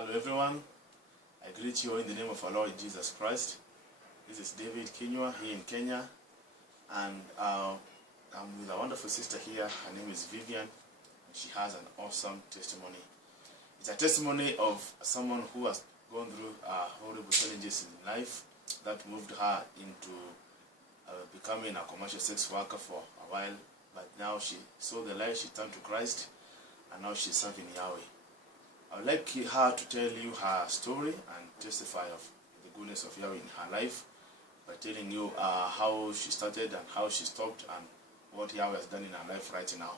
Hello everyone, I greet you in the name of our Lord Jesus Christ. This is David Kinyua here in Kenya, and I'm with a wonderful sister here. Her name is Vivian, and she has an awesome testimony. It's a testimony of someone who has gone through horrible challenges in life that moved her into becoming a commercial sex worker for a while, but now she saw the light, she turned to Christ, and now she's serving Yahweh. I would like her to tell you her story and testify of the goodness of Yahweh in her life by telling you how she started and how she stopped and what Yahweh has done in her life right now.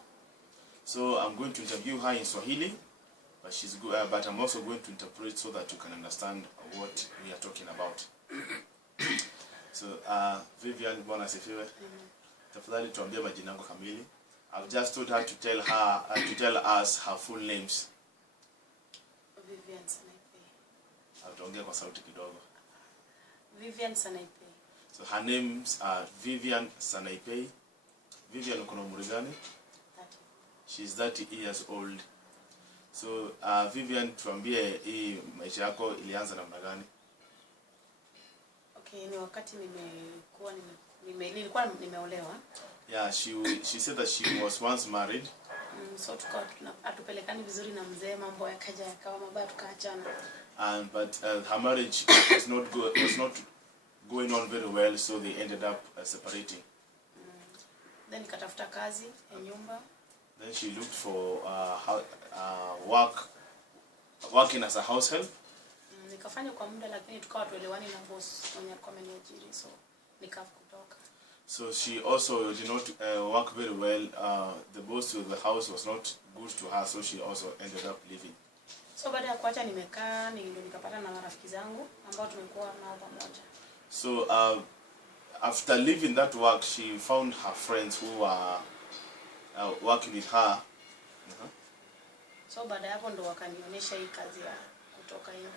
So I'm going to interview her in Swahili, but she's good. But I'm also going to interpret so that you can understand what we are talking about. So Vivian, Bwana asifiwe. Tafadhali tuambie majina yako kamili. I've just told her to tell us her full names. Vivian Sanaipei. Utaongea kwa sauti kidogo. Vivian Sanaipei. So her names are Vivian Sanaipei. Vivian uko na umri gani? 30. She's 30 years old. So Vivian, tuambie hii maisha yako ilianza namna gani? Okay, ni wakati nilikuwa nimeolewa. Yeah, she said that she was once married. So atupelekani vizuri na mzee, mambo yakaja yakawa mabaya tukaachana. But her marriage was not going on very well, so they ended up separating. Then nikatafuta kazi ya nyumba. Then she looked for working as a house help. Nikafanya kwa muda lakini tukawa tuelewani na boss mwenye alikuwa ameniajiri, so nikafukutoka. So she also did not work very well. The boss of the house was not good to her, so she also ended up leaving. So baada ya kuacha nimekaa, ndio nikapata na marafiki zangu ambao tumekuwa nao pamoja. So after leaving that work, she found her friends who were working with her. So baada hapo ndo wakanionyesha hii kazi ya kutoka hiyo.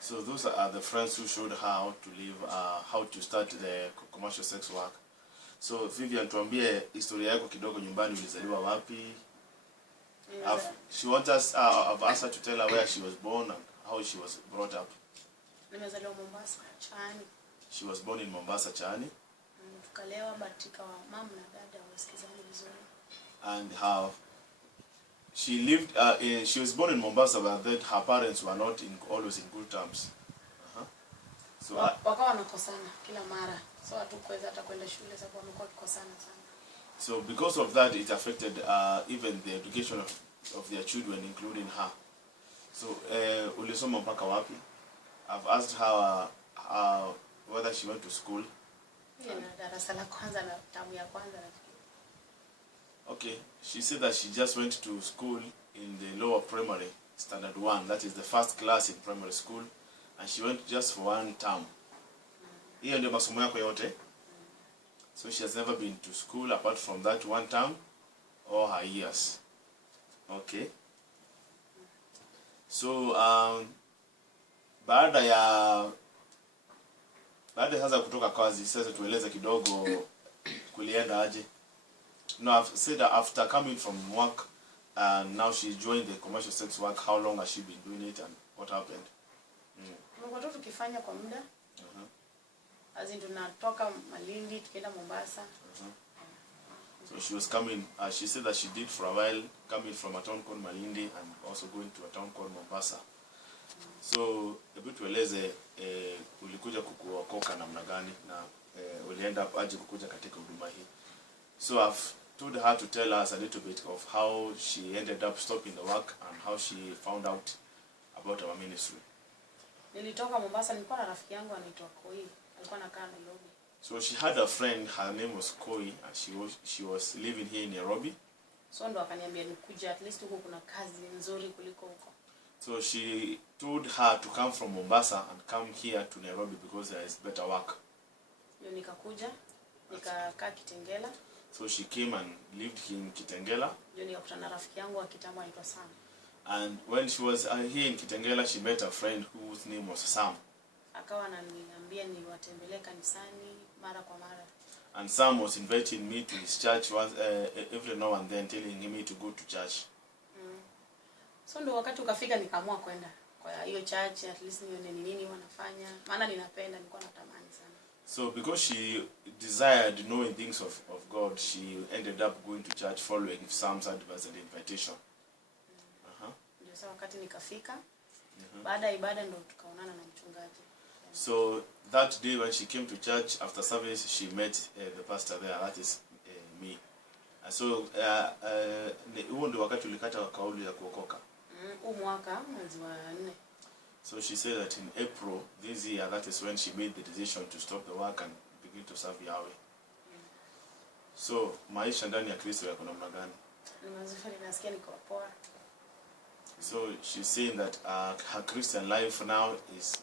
So those are the friends who showed her how to live, how to start the commercial sex work. So Vivian, tuambie historia yako kidogo, nyumbani ulizaliwa wapi? She wants us, I've asked her to tell her where she was born and how she was brought up. Nimezaliwa Mombasa, Chani. She was born in Mombasa, Chani. Tukalewa batika wa mama na dada wasikizani vizuri. And she was born in Mombasa, but then her parents were not always in good terms. So wakawa wanakosana kila mara. So hatukuweza hata kwenda shule sababu wamekuwa wakikosana sana. So because of that, it affected even the education of their children, including her. So ulisoma mpaka wapi? I've asked her whether she went to school. Darasa la kwanza na tamu ya kwanza nafikiri. Okay, she said that she just went to school in the lower primary, standard 1. That is the first class in primary school, and she went just for one term. Hiyo ndio masomo yako yote? So she has never been to school apart from that one term or her years. Okay. So baada ya sasa kutoka kazi, sasa tueleze kidogo kulienda aje. No, I've said that after coming from work and now she joined the commercial sex work, how long has she been doing it and what happened? Tumekuwa tukifanya kwa muda. Azin tunatoka Malindi tukienda Mombasa. So she was coming, she said that she did for a while, coming from a town called Malindi and also going to a town called Mombasa. So hebu tueleze ulikuja kuokoka namna gani na ulienda aje kukuja katika huduma hii. So I've told her to tell us a little bit of how she ended up stopping the work and how she found out about our ministry. Nilitoka Mombasa, nilikuwa na rafiki yangu anaitwa Koi. Alikuwa anakaa Nairobi. So she had a friend, her name was Koi, and she was living here in Nairobi. So ndo akaniambia nikuja, at least huko kuna kazi nzuri kuliko huko. So she told her to come from Mombasa and come here to Nairobi because there is better work. Ndio nikakuja, nikakaa Kitengela. So she came and lived here in Kitengela. Ndio nikakutana na rafiki yangu wa kitambo anaitwa Sam. And when she was here in Kitengela, she met a friend whose name was Sam. Akawa ananiambia niwatembelee kanisani mara kwa mara. And Sam was inviting me to his church once, every now and then, telling me to go to church. So ndo wakati ukafika nikaamua kwenda. kwa hiyo church, at least nione nini wanafanya, maana ninapenda, nilikuwa natamani sana. So because she desired knowing things of God, she ended up going to church following Psalms, advice and invitation. Ndio sasa wakati nikafika, baada ya ibada ndo tukaonana na mchungaji. So that day when she came to church after service, she met the pastor there, that is me. So huo ndio wakati ulikata kauli ya kuokoka. Mwaka mwezi wa 4. So she said that in April this year, that is when she made the decision to stop the work and begin to serve Yahweh. So maisha ndani ya Kristo yako namna gani? Nasikia niko poa. So she's saying that her Christian life now is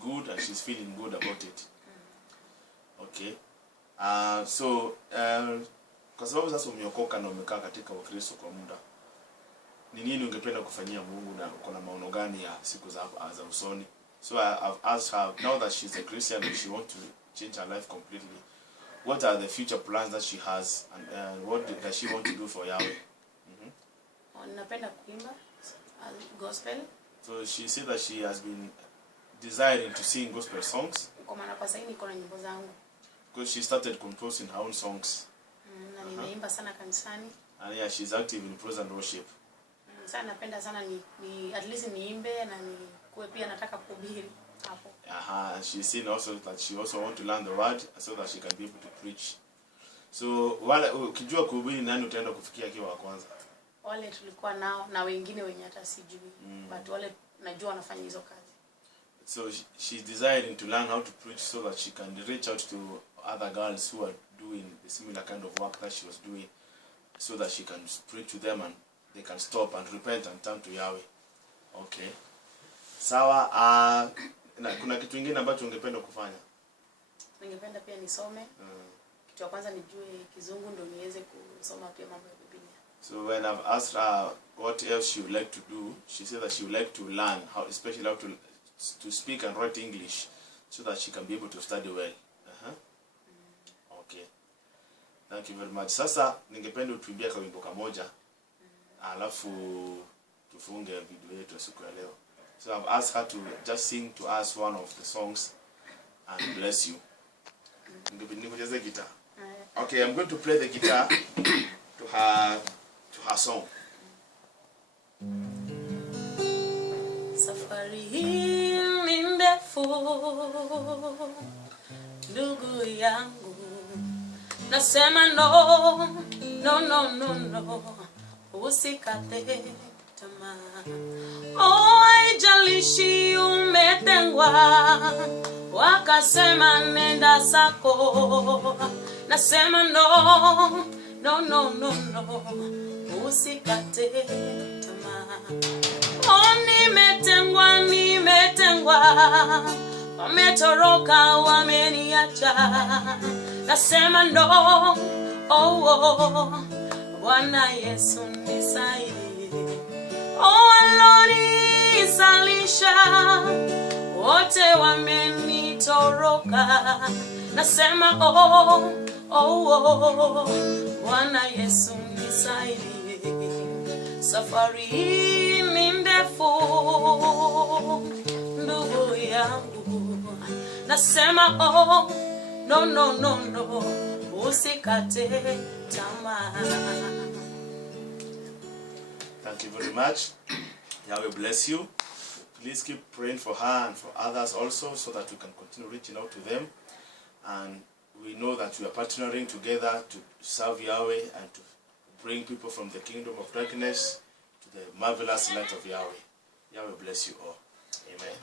good and she's feeling good about it. Okay. So kwa sababu sasa umeokoka na umekaa katika Ukristo kwa muda, ni nini ungependa kufanyia Mungu na uko na maono gani ya siku za usoni? So I've asked her, now that she's a Christian and she wants to change her life completely, what are the future plans that she has, and what does she want to do for Yahweh? Ninapenda kuimba gospel. So she said that she has been desiring to sing gospel songs. Kwa maana kwa sasa niko na nyimbo zangu. Because she started composing her own songs. Na nimeimba sana kanisani. And yeah, she's active in praise and worship. Sana napenda sana ni at least niimbe na kuwe pia nataka kuhubiri hapo. And she's saying also that she also want to learn the word so that she can be able to preach. So wale ukijua kuhubiri, nani utaenda kufikia kiwa wa kwanza? Wale tulikuwa nao na wengine wenye hata sijui, but wale najua wanafanya hizo kazi. So she's desiring to learn how to preach so that she can reach out to other girls who are doing the similar kind of work that she was doing, so that she can preach to them and they can stop and repent and turn to Yahweh. Okay. Sawa. Kuna kitu kingine ambacho ungependa kufanya? Ningependa pia nisome. Kitu ya kwanza nijue Kizungu ndio niweze kusoma pia mambo ya Biblia. So when I've asked her what else she would like to do, she said that she would like to learn how, especially how to speak and write English, so that she can be able to study well. Okay. Thank you very much. Sasa ningependa utuimbie kawimbo kamoja, alafu tufunge video yetu siku ya leo. So I've asked her to just sing to us one of the songs and bless you. Ningependa guitar. Okay, I'm going to play the guitar to her song. Safari hii ni ndefu ndugu yangu, nasema no, usikate tamaa. Haijalishi umetengwa, wakasema nenda zako, nasema no, usikate tamaa. Nimetengwa, wametoroka, wameniacha, nasema no, Bwana Yesu nisaidie. Walonizalisha wote wamenitoroka, nasema Bwana Yesu nisaidie. Safari hii ni ndefu ndugu yangu, nasema no, usikate tamaa. Thank you very much. Yahweh bless you. Please keep praying for her and for others also, so that we can continue reaching out to them. And we know that we are partnering together to serve Yahweh and to bring people from the kingdom of darkness to the marvelous light of Yahweh. Yahweh bless you all. Amen.